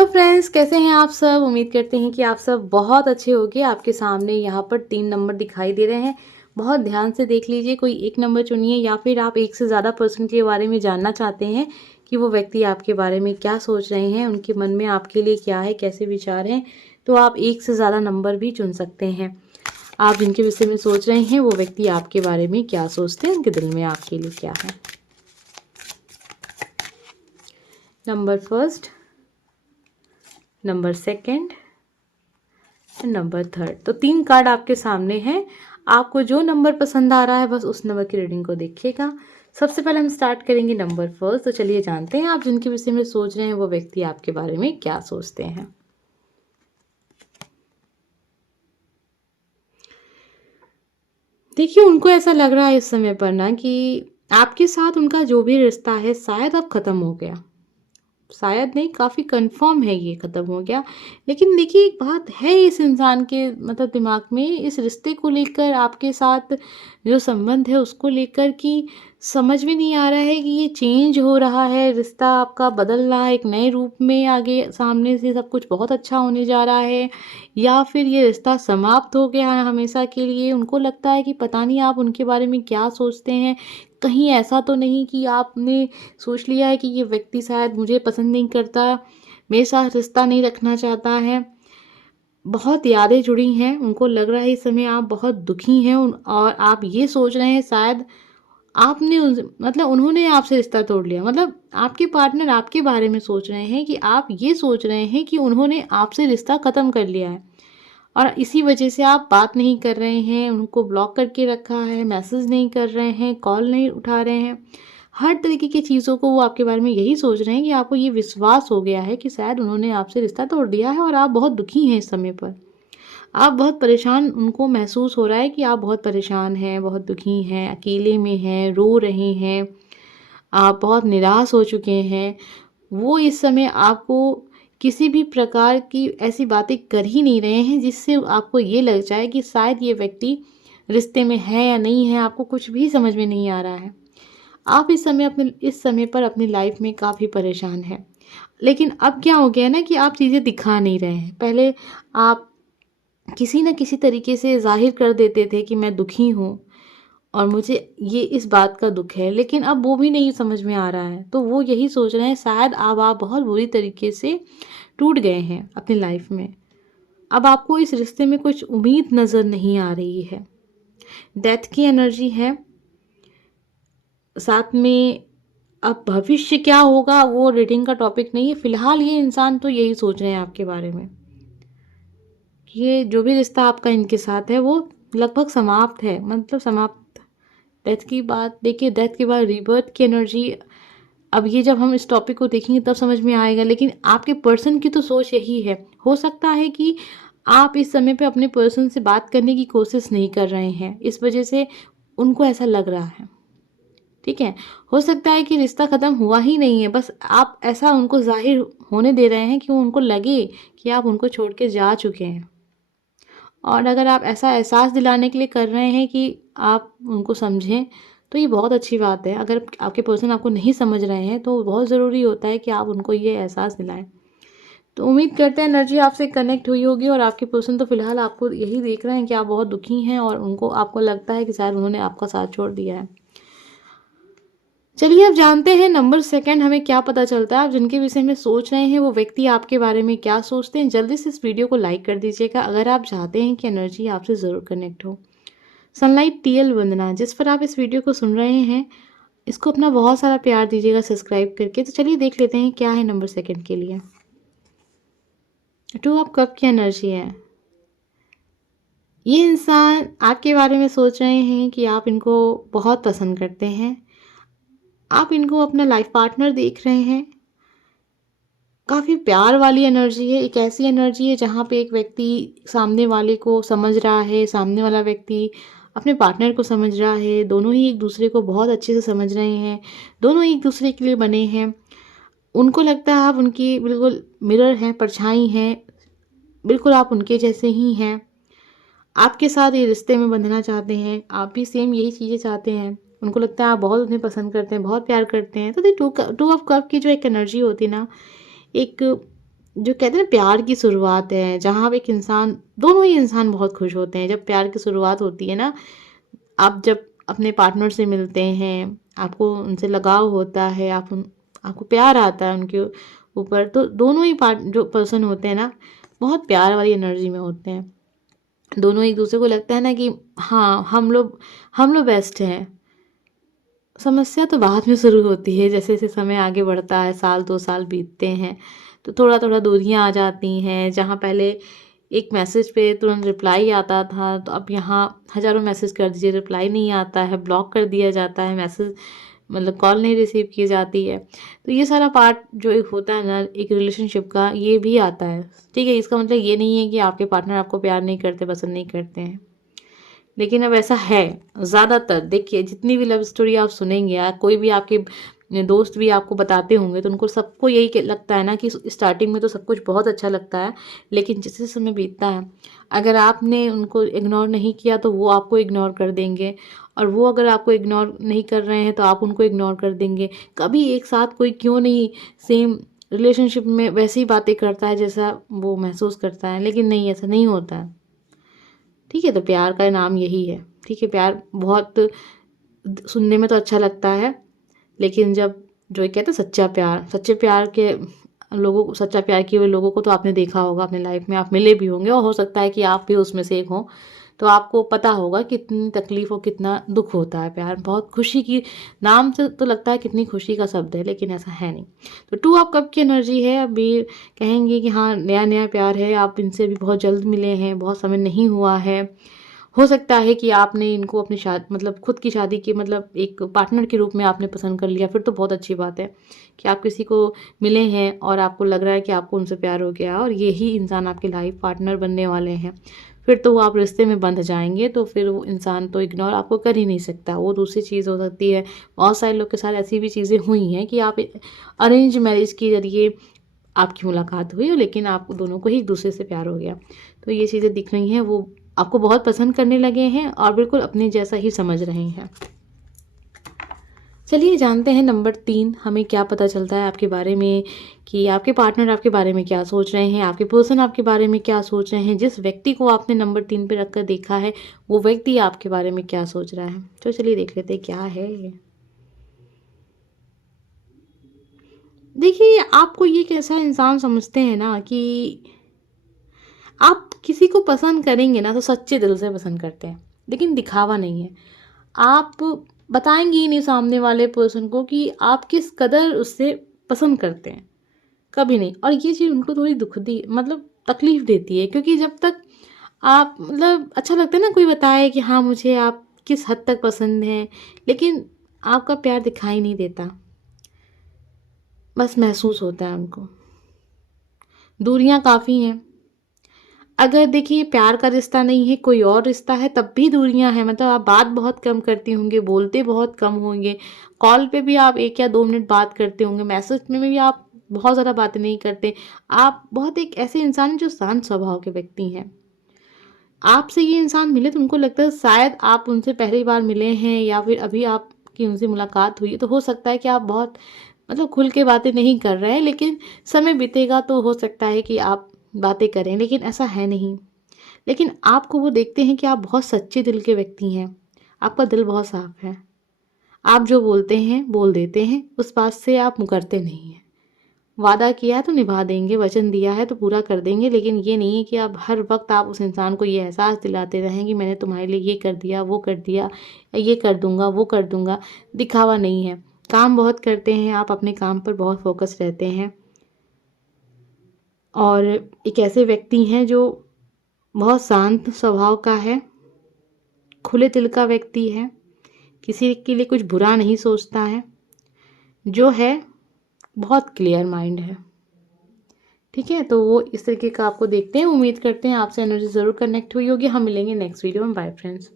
Hello friends, कैसे हैं आप सब। उम्मीद करते हैं कि आप सब बहुत अच्छे होंगे। आपके सामने यहाँ पर 3 नंबर दिखाई दे रहे हैं। बहुत ध्यान से देख लीजिए, कोई एक नंबर चुनिए या फिर आप एक से ज़्यादा पर्सन के बारे में जानना चाहते हैं कि वो व्यक्ति आपके बारे में क्या सोच रहे हैं, उनके मन में आपके लिए क्या है, कैसे विचार हैं। तो आप एक से ज़्यादा नंबर भी चुन सकते हैं। आप जिनके विषय में सोच रहे हैं वो व्यक्ति आपके बारे में क्या सोचते हैं, उनके दिल में आपके लिए क्या है। Number first, number second, number third. तो 3 कार्ड आपके सामने हैं। आपको जो नंबर पसंद आ रहा है बस उस नंबर की रीडिंग को देखिएगा। सबसे पहले हम स्टार्ट करेंगे नंबर फर्स्ट। तो चलिए जानते हैं आप जिनके विषय में सोच रहे हैं वो व्यक्ति आपके बारे में क्या सोचते हैं। देखिए, उनको ऐसा लग रहा है इस समय पर ना कि आपके साथ उनका जो भी रिश्ता है शायद अब खत्म हो गया। शायद नहीं, काफ़ी कंफर्म है ये ख़त्म हो गया। लेकिन देखिए, एक बात है इस इंसान के मतलब दिमाग में, इस रिश्ते को लेकर, आपके साथ जो संबंध है उसको लेकर कि समझ में नहीं आ रहा है कि ये चेंज हो रहा है, रिश्ता आपका बदल रहा है एक नए रूप में। आगे सामने से सब कुछ बहुत अच्छा होने जा रहा है, या फिर ये रिश्ता समाप्त हो गया है हमेशा के लिए। उनको लगता है कि पता नहीं आप उनके बारे में क्या सोचते हैं। कहीं ऐसा तो नहीं कि आपने सोच लिया है कि ये व्यक्ति शायद मुझे पसंद नहीं करता, मेरे साथ रिश्ता नहीं रखना चाहता है। बहुत यादें जुड़ी हैं, उनको लग रहा है इस समय आप बहुत दुखी हैं और आप ये सोच रहे हैं शायद आपने मतलब उन्होंने आपसे रिश्ता तोड़ लिया। मतलब आपके पार्टनर आपके बारे में सोच रहे हैं कि आप ये सोच रहे हैं कि उन्होंने आपसे रिश्ता ख़त्म कर लिया है और इसी वजह से आप बात नहीं कर रहे हैं, उनको ब्लॉक करके रखा है, मैसेज नहीं कर रहे हैं, कॉल नहीं उठा रहे हैं। हर तरीके की चीज़ों को वो आपके बारे में यही सोच रहे हैं कि आपको ये विश्वास हो गया है कि शायद उन्होंने आपसे रिश्ता तोड़ दिया है और आप बहुत दुखी हैं इस समय पर। आप बहुत परेशान, उनको महसूस हो रहा है कि आप बहुत परेशान हैं, बहुत दुखी हैं, अकेले में हैं, रो रहे हैं, आप बहुत निराश हो चुके हैं। वो इस समय आपको किसी भी प्रकार की ऐसी बातें कर ही नहीं रहे हैं जिससे आपको ये लग जाए कि शायद ये व्यक्ति रिश्ते में है या नहीं है। आपको कुछ भी समझ में नहीं आ रहा है। आप इस समय पर अपनी लाइफ में काफ़ी परेशान हैं। लेकिन अब क्या हो गया है ना कि आप चीज़ें दिखा नहीं रहे हैं। पहले आप किसी न किसी तरीके से ज़ाहिर कर देते थे कि मैं दुखी हूँ और मुझे ये इस बात का दुख है, लेकिन अब वो भी नहीं समझ में आ रहा है। तो वो यही सोच रहे हैं शायद अब आप बहुत बुरी तरीके से टूट गए हैं अपनी लाइफ में। अब आपको इस रिश्ते में कुछ उम्मीद नज़र नहीं आ रही है। डेथ की एनर्जी है साथ में। अब भविष्य क्या होगा वो रीडिंग का टॉपिक नहीं है। फिलहाल ये इंसान तो यही सोच रहे हैं आपके बारे में कि ये जो भी रिश्ता आपका इनके साथ है वो लगभग समाप्त है। मतलब समाप्त, डेथ की बात देखिए, डेथ के बाद रीबर्थ की एनर्जी। अब ये जब हम इस टॉपिक को देखेंगे तब समझ में आएगा। लेकिन आपके पर्सन की तो सोच यही है। हो सकता है कि आप इस समय पे अपने पर्सन से बात करने की कोशिश नहीं कर रहे हैं, इस वजह से उनको ऐसा लग रहा है। ठीक है, हो सकता है कि रिश्ता ख़त्म हुआ ही नहीं है, बस आप ऐसा उनको ज़ाहिर होने दे रहे हैं कि उनको लगे कि आप उनको छोड़ के जा चुके हैं। और अगर आप ऐसा एहसास दिलाने के लिए कर रहे हैं कि आप उनको समझें तो ये बहुत अच्छी बात है। अगर आपके पर्सन आपको नहीं समझ रहे हैं तो बहुत ज़रूरी होता है कि आप उनको ये एहसास दिलाएं। तो उम्मीद करते हैं एनर्जी आपसे कनेक्ट हुई होगी और आपके पर्सन तो फिलहाल आपको यही देख रहे हैं कि आप बहुत दुखी हैं और उनको आपको लगता है कि शायद उन्होंने आपका साथ छोड़ दिया है। चलिए अब जानते हैं नंबर सेकंड हमें क्या पता चलता है। आप जिनके विषय में सोच रहे हैं वो व्यक्ति आपके बारे में क्या सोचते हैं। जल्दी से इस वीडियो को लाइक कर दीजिएगा अगर आप चाहते हैं कि एनर्जी आपसे ज़रूर कनेक्ट हो। सनलाइट टीएल वंदना, जिस पर आप इस वीडियो को सुन रहे हैं, इसको अपना बहुत सारा प्यार दीजिएगा सब्सक्राइब करके। तो चलिए देख लेते हैं क्या है नंबर सेकंड के लिए। 2 ऑफ कप की एनर्जी है। ये इंसान आपके बारे में सोच रहे हैं कि आप इनको बहुत पसंद करते हैं, आप इनको अपना लाइफ पार्टनर देख रहे हैं। काफ़ी प्यार वाली एनर्जी है। एक ऐसी एनर्जी है जहाँ पे एक व्यक्ति सामने वाले को समझ रहा है, सामने वाला व्यक्ति अपने पार्टनर को समझ रहा है। दोनों ही एक दूसरे को बहुत अच्छे से समझ रहे हैं, दोनों एक दूसरे के लिए बने हैं। उनको लगता है आप उनकी बिल्कुल मिरर हैं, परछाई हैं, बिल्कुल आप उनके जैसे ही हैं। आपके साथ ये रिश्ते में बंधना चाहते हैं, आप भी सेम यही चीज़ें चाहते हैं। उनको लगता है आप बहुत उन्हें पसंद करते हैं, बहुत प्यार करते हैं। तो टू ऑफ कप की जो एक एनर्जी होती है ना, एक जो कहते हैं ना प्यार की शुरुआत है, जहाँ पे एक इंसान, दोनों ही इंसान बहुत खुश होते हैं जब प्यार की शुरुआत होती है ना। आप जब अपने पार्टनर से मिलते हैं, आपको उनसे लगाव होता है, आपको प्यार आता है उनके ऊपर, तो दोनों ही पार्ट जो पर्सन होते हैं ना, बहुत प्यार वाली एनर्जी में होते हैं। दोनों एक दूसरे को लगता है ना कि हाँ, हम लोग बेस्ट हैं। समस्या तो बाद में शुरू होती है, जैसे जैसे समय आगे बढ़ता है, साल 2 साल बीतते हैं, तो थोड़ा थोड़ा दूरियां आ जाती हैं। जहाँ पहले एक मैसेज पे तुरंत रिप्लाई आता था, तो अब यहाँ हज़ारों मैसेज कर दीजिए, रिप्लाई नहीं आता है, ब्लॉक कर दिया जाता है, मैसेज मतलब कॉल नहीं रिसीव की जाती है। तो ये सारा पार्ट जो एक होता है ना एक रिलेशनशिप का, ये भी आता है। ठीक है, इसका मतलब ये नहीं है कि आपके पार्टनर आपको प्यार नहीं करते, पसंद नहीं करते हैं, लेकिन अब ऐसा है। ज़्यादातर देखिए, जितनी भी लव स्टोरी आप सुनेंगे या कोई भी आपके दोस्त भी आपको बताते होंगे, तो उनको सबको यही लगता है ना कि स्टार्टिंग में तो सब कुछ बहुत अच्छा लगता है, लेकिन जैसे समय बीतता है, अगर आपने उनको इग्नोर नहीं किया तो वो आपको इग्नोर कर देंगे, और वो अगर आपको इग्नोर नहीं कर रहे हैं तो आप उनको इग्नोर कर देंगे। कभी एक साथ कोई क्यों नहीं सेम रिलेशनशिप में वैसी बातें करता है जैसा वो महसूस करता है, लेकिन नहीं, ऐसा नहीं होता है। ठीक है, तो प्यार का नाम यही है। ठीक है, प्यार बहुत सुनने में तो अच्छा लगता है, लेकिन जब जो ये कहते हैं सच्चा प्यार, सच्चे प्यार के लोगों को, सच्चा प्यार किए हुए लोगों को तो आपने देखा होगा अपने लाइफ में, आप मिले भी होंगे, और हो सकता है कि आप भी उसमें से एक हों, तो आपको पता होगा कितनी तकलीफ और कितना दुख होता है। प्यार बहुत खुशी की, नाम से तो लगता है कितनी खुशी का शब्द है, लेकिन ऐसा है नहीं। तो टू ऑफ कप की एनर्जी है, अभी कहेंगे कि हाँ नया नया प्यार है, आप इनसे भी बहुत जल्द मिले हैं, बहुत समय नहीं हुआ है। हो सकता है कि आपने इनको अपनी शादी मतलब खुद की शादी की मतलब एक पार्टनर के रूप में आपने पसंद कर लिया, फिर तो बहुत अच्छी बात है कि आप किसी को मिले हैं और आपको लग रहा है कि आपको उनसे प्यार हो गया और यही इंसान आपके लाइफ पार्टनर बनने वाले हैं। फिर तो वो आप रिश्ते में बंध जाएंगे, तो फिर वो इंसान तो इग्नोर आपको कर ही नहीं सकता, वो दूसरी चीज़ हो सकती है। बहुत सारे लोग के साथ ऐसी भी चीज़ें हुई हैं कि आप अरेंज मैरिज के जरिए आपकी मुलाकात हुई, लेकिन आप दोनों को ही एक दूसरे से प्यार हो गया। तो ये चीज़ें दिख रही हैं, वो आपको बहुत पसंद करने लगे हैं और बिल्कुल अपने जैसा ही समझ रहे हैं। चलिए जानते हैं नंबर 3 हमें क्या पता चलता है आपके बारे में, कि आपके पार्टनर आपके बारे में क्या सोच रहे हैं, आपके पर्सन आपके बारे में क्या सोच रहे हैं, जिस व्यक्ति को आपने नंबर 3 पे रखकर देखा है वो व्यक्ति आपके बारे में क्या सोच रहा है। तो चलिए देख लेते हैं क्या है। देखिए, आपको ये कैसा इंसान समझते हैं ना कि आप किसी को पसंद करेंगे ना तो सच्चे दिल से पसंद करते हैं, लेकिन दिखावा नहीं है। आप बताएंगे ही नहीं सामने वाले पर्सन को कि आप किस कदर उससे पसंद करते हैं, कभी नहीं। और ये चीज़ उनको थोड़ी दुख दी मतलब तकलीफ देती है, क्योंकि जब तक आप मतलब अच्छा लगता है ना कोई बताए कि हाँ मुझे आप किस हद तक पसंद हैं, लेकिन आपका प्यार दिखाई नहीं देता, बस महसूस होता है उनको। दूरियां काफ़ी हैं। अगर देखिए प्यार का रिश्ता नहीं है, कोई और रिश्ता है, तब भी दूरियां हैं, मतलब आप बात बहुत कम करती होंगे, बोलते बहुत कम होंगे, कॉल पे भी आप 1 या 2 मिनट बात करते होंगे, मैसेज में भी आप बहुत ज़्यादा बातें नहीं करते। आप बहुत एक ऐसे इंसान हैं जो शांत स्वभाव के व्यक्ति हैं। आपसे ये इंसान मिले तो उनको लगता है शायद आप उनसे पहली बार मिले हैं या फिर अभी आपकी उनसे मुलाकात हुई है, तो हो सकता है कि आप बहुत मतलब खुल के बातें नहीं कर रहे हैं, लेकिन समय बीतेगा तो हो सकता है कि आप बातें करें, लेकिन ऐसा है नहीं। लेकिन आपको वो देखते हैं कि आप बहुत सच्चे दिल के व्यक्ति हैं, आपका दिल बहुत साफ है, आप जो बोलते हैं बोल देते हैं, उस बात से आप मुकरते नहीं हैं। वादा किया है तो निभा देंगे, वचन दिया है तो पूरा कर देंगे, लेकिन ये नहीं है कि आप हर वक्त आप उस इंसान को ये एहसास दिलाते रहें कि मैंने तुम्हारे लिए ये कर दिया, वो कर दिया, ये कर दूंगा, वो कर दूंगा। दिखावा नहीं है। काम बहुत करते हैं आप, अपने काम पर बहुत फोकस रहते हैं, और एक ऐसे व्यक्ति हैं जो बहुत शांत स्वभाव का है, खुले दिल का व्यक्ति है, किसी के लिए कुछ बुरा नहीं सोचता है, जो है बहुत क्लियर माइंड है। ठीक है, तो वो इस तरीके का आपको देखते हैं। उम्मीद करते हैं आपसे एनर्जी ज़रूर कनेक्ट हुई होगी। हम मिलेंगे नेक्स्ट वीडियो में। Bye friends.